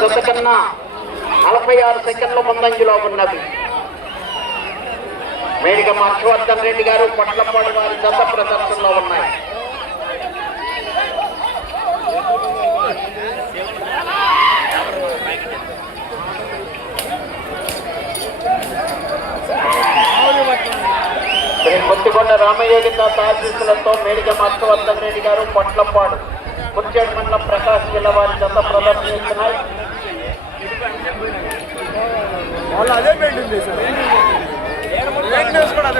జత కన్నా నలభై ఆరు సెకండ్ల ముందంజలో ఉన్నది. మేడిక హర్షవర్ధన్ రెడ్డి గారు పట్లపాడు వారి జత ప్రదర్శనలో ఉన్నాయి. శ్రీ ముత్తికొండ రామయోగిత ఆశీస్సులతో మేడిక హర్షవర్ధన్ రెడ్డి గారు పట్లపాడు. కుర్చేడు మండలం ప్రకాశ్ జిల్లా వారి జత ప్రదర్శిస్తున్నాయి వాళ్ళు అదే చేశారు కూడా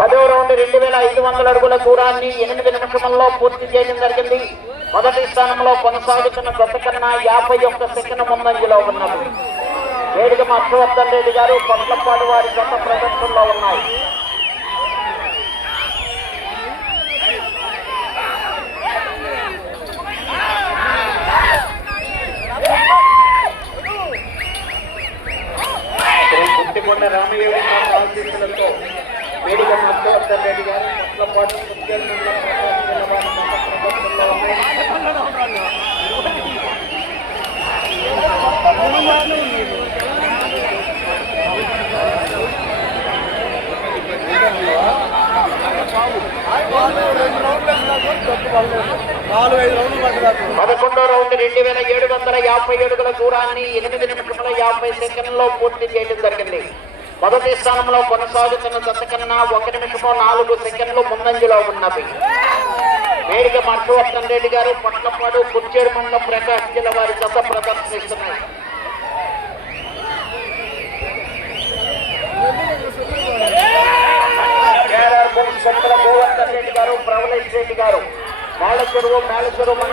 పదవ రౌండ్ రెండు వేల ఐదు వందల అడుగుల దూరాన్ని ఎనిమిది నిమిషముల్లో పూర్తి చేయడం జరిగింది. మొదటి స్థానంలో కొనసాగుతున్న గత కన్నా యాభై ఒక్క సెకండ్ ముందంజలో ఉన్నది. వేడుక హర్షవర్ధన్ రెడ్డి గారు పొట్లపాడు వారి గత ప్రదర్శనలో ఉన్నాయి. గుంటికొండ రామయ్య ఆశీస్సులతో వేడుక హర్షవర్ధన్ రెడ్డి గారు పొట్లపాడు ప్రదర్శనలో ఉన్నాయి. పదకొండో రౌండ్ రెండు వేల ఏడు వందల యాభై అడుగుల దూరాన్ని ఎనిమిది నిమిషముల యాభై సెకండ్లో పూర్తి చేయడం జరిగింది. మొదటి స్థానంలో కొనసాగుతున్న దశ కన్నా ఒక నిమిషము నాలుగు సెకండ్లు ముందంజలో ఉన్నవి. వేడిక హర్షవర్ధన్ రెడ్డి గారు పట్లపాడు కుర్చేడు మండలం ప్రకాశ్ జిల్లా వారి దశ ప్రదర్శనిస్తున్నాయి కేఆర్ఆర్ భూమి శంకర గోవర్ధన్ రెడ్డి గారు ప్రవలేష్ రెడ్డి గారు. வாழப்பெறுவோம் மேலே பெறுவோம்